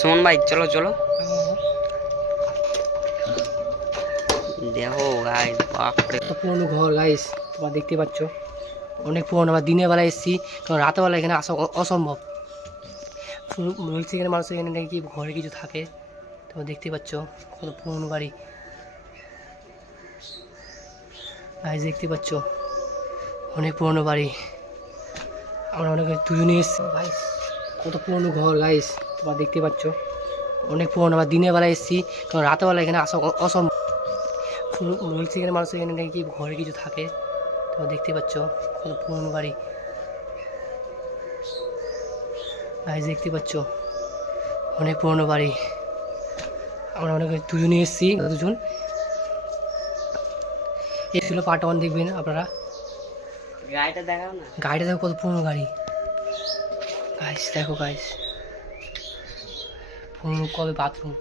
সুমন ভাই চলো চলো দেখো গাইস, বাপরে পুরনো ঘর গাইস, তোমরা দেখতে পাচ্ছ অনেক পুরনো। আমরা দিনের বেলা এসেছি, কারণ রাতের বেলা এখানে আসা অসম্ভব। বলছি এখানে মানুষ এখানে নাকি ঘরে কিছু থাকে। তোমরা দেখতে পাচ্ছ কত পুরনো বাড়ি গাইস, দেখতে পাচ্ছ অনেক পুরনো বাড়ি। আমরা অনেক দুজনে এসেছি গাইস, কত পুরনো ঘর গাইস, তোমরা দেখতে পাচ্ছ অনেক পুরনো। আমরা দিনের বেলা এসেছি, কারণ রাতের বেলা এখানে আসা অসম্ভব। বলছি এখানে মানুষ এখানে নাকি ঘরে কিছু থাকে। তোমরা দেখতে পাচ্ছ কত পুরনো বাড়ি গাইস, দেখতে পাচ্ছ অনেক পুরনো বাড়ি। আমরা অনেক দুজনে এসেছি, দুজন এসেছিল পার্ট 1 দেখবেন আপনারা। গাড়িটা দেখাও না, গাড়িটা দেখো কত পুরনো গাড়ি গাইস, দেখো গাইস পুরনো কবে বাথরুম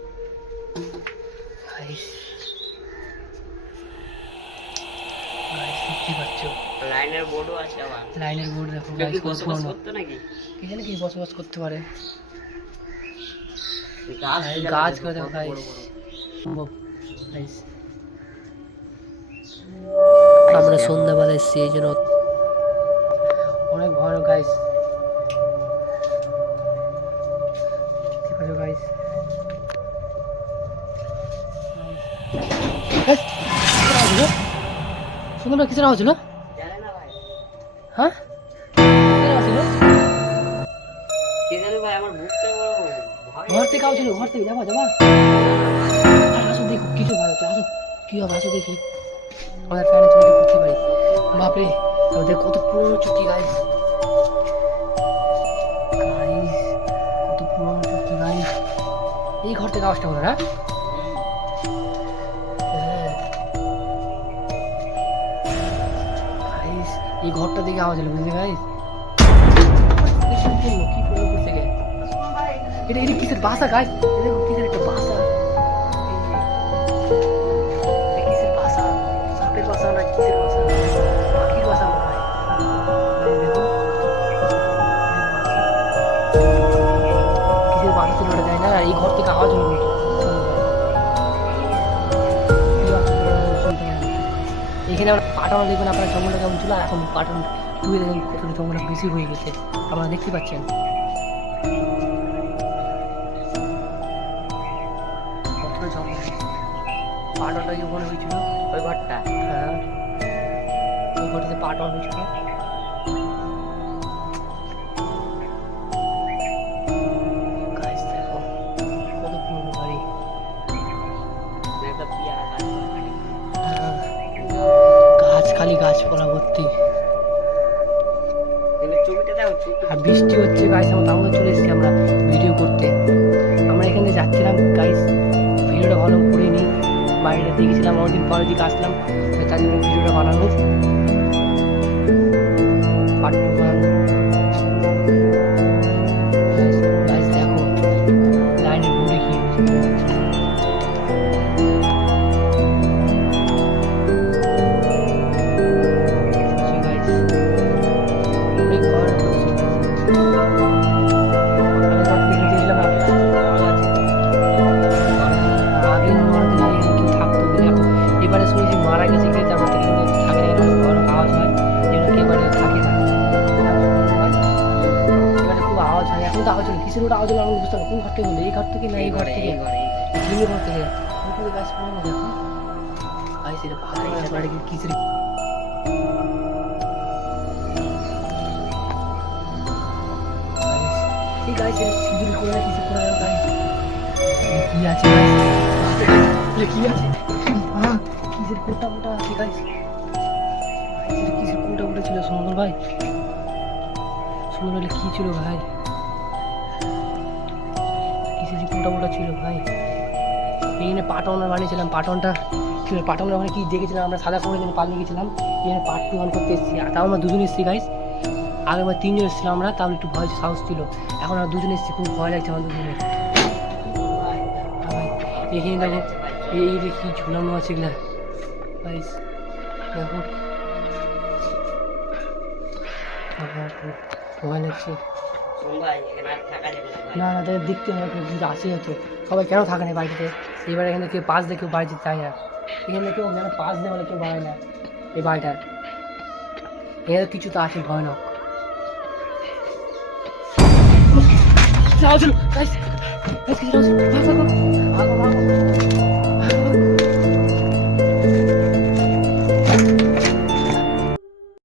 গাইস, দেখতে পাচ্ছ লাইনের বোর্ডও আছে। আবার লাইনের বোর্ড দেখো কেউ কি গাইস, কত বসবাস পুরনো। করতো নাকি? কি জানি কি বসবাস করতে পারে। গাছ গাছ করে দেখো গাইস, গাইস আমরা সন্ধ্যাবেলা এসেছি এই জন্য অনেক ভয়ানক গাইস, দেখতে পাচ্ছ গাইস। সন্ধ্যাবেলা কিসের আওয়াজ হলো? জানে না ভাই, হ্যাঁ কিসের আওয়াজ হলো? কে জানে ভাই, আমার বুকটা বড় ভয়। ঘর থেকে আওয়াজ হলো, ঘর থেকে যাবা যাবা আসো দেখো কিছু ভয় হচ্ছে, আসো কি হবে আসো দেখি। আমাদের ফ্যানে চলে করতে পারি। বাপরে আমাদের কত পুরনো চুক্তি গাইস, গাইস কত পুরনো চুক্তি গাইস। এই ঘর থেকে আওয়াজটা হলো না? হ্যাঁ গাইস, এই ঘরটা থেকে আওয়াজ হলো বুঝলি গাইস। কি পুরনো করতে গে এটা, এটা কিসের বাসা গাইস, দেখো কিসের একটা বাসা। কিসের বাসা, সাপের বাসা না কিসের বাসা, পাখির বাসা মনে হয়। দেখো কিসের বাসা ছিল ওটা যায় না। এই ঘর থেকে আওয়াজ হলো কিন্তু এখানে আমরা পাঠানো দেখবেন আপনারা জঙ্গলটা কেমন ছিল, আর এখন পাঠানো টুয়ে দেখেন কত জঙ্গলটা বেশি হয়ে গেছে, আপনারা দেখতে পাচ্ছেন। কতটা জঙ্গল, পাঠানটা যখন হয়েছিল ওই ঘরটা হ্যাঁ ওই ঘরটাতে পাঠানো হয়েছিল। গাছ দেখো কত পুরনো বাড়ি। একটা পিয়ারা গাছ। হ্যাঁ, গাছ খালি গাছপালা ভর্তি, কিন্তু ছবিটা দাও, ছবি আর বৃষ্টি হচ্ছে গাইস। আমরা চলে এসেছি আমরা ভিডিও করতে। আমরা এখানে যাচ্ছিলাম গাইস, ভিডিওটা ভালো করে নিই। বাইরে দেখেছিলাম অনেকদিন পরে দিকে আসলাম, তার জন্য ভিডিওটা বানানো পার্ট 2 বানানো। গাইস দেখো লাইনের বোর্ডে কি হয়েছে। এবারে শুনেছি মারা গেছে কি তারপর থেকে থাকে না, বড় আওয়াজ হয় যেন একেবারে থাকে না। এবারে খুব আওয়াজ হয়, এখন তো আওয়াজ হলো কিসের ওটা আওয়াজ হলো আমি বুঝতে পারলাম। কোন ঘর থেকে হলো, এই ঘর থেকে না এই ঘর থেকে, এই ঘর থেকে ওই গাছ পুরনো দেখো গাইস, এটা পাহাড় বাড়ি কিসের। এই গাইস সিঁদুর করে না কিছু করে না গাইস, কি আছে গাইস, কি আছে কিসের কোটা মোটা আছে গাইস, কিসের কোটা মোটা ছিল সুন্দর ভাই, সুন্দর হলে কি ছিল ভাই, কিসের কোটা মোটা ছিল ভাই। এইখানে পাটনটা বানিয়েছিলাম, পাটনটা কি পাটনটা ওখানে কি দেখেছিলাম আমরা, সাদা করে পালিয়ে গেছিলাম। এখানে পার্ট 2 অন করতে এসেছি, তাও আমরা দুজন এসেছি গাইস। আগে আমরা 3 জন এসেছিলাম আমরা, তাহলে একটু ভয় সাহস ছিল। এখন আমরা দুজন এসেছি, খুব ভয় লাগছে আমার দুজনে। এখানে দেখো এই যে কি ঝুলানো আছে এগুলা গাইস, দেখো ভয় লাগছে। শোন ভাই, এখানে আর থাকা যাবে না ভাই। না না তাদের দেখতে হবে কিন্তু আসে হতো সবাই কেন থাকে না বাড়িতে। এবার এখানে কেউ পাস দিয়ে কেউ বাড়ি যেতে চায় না, এখানে কেউ যেন পাস দিয়ে বলে কেউ বাড়ায় না এই বাড়িটার। এখানে কিছু তো আছে ভয়ানক। চলো চলো guys, guys, কিছু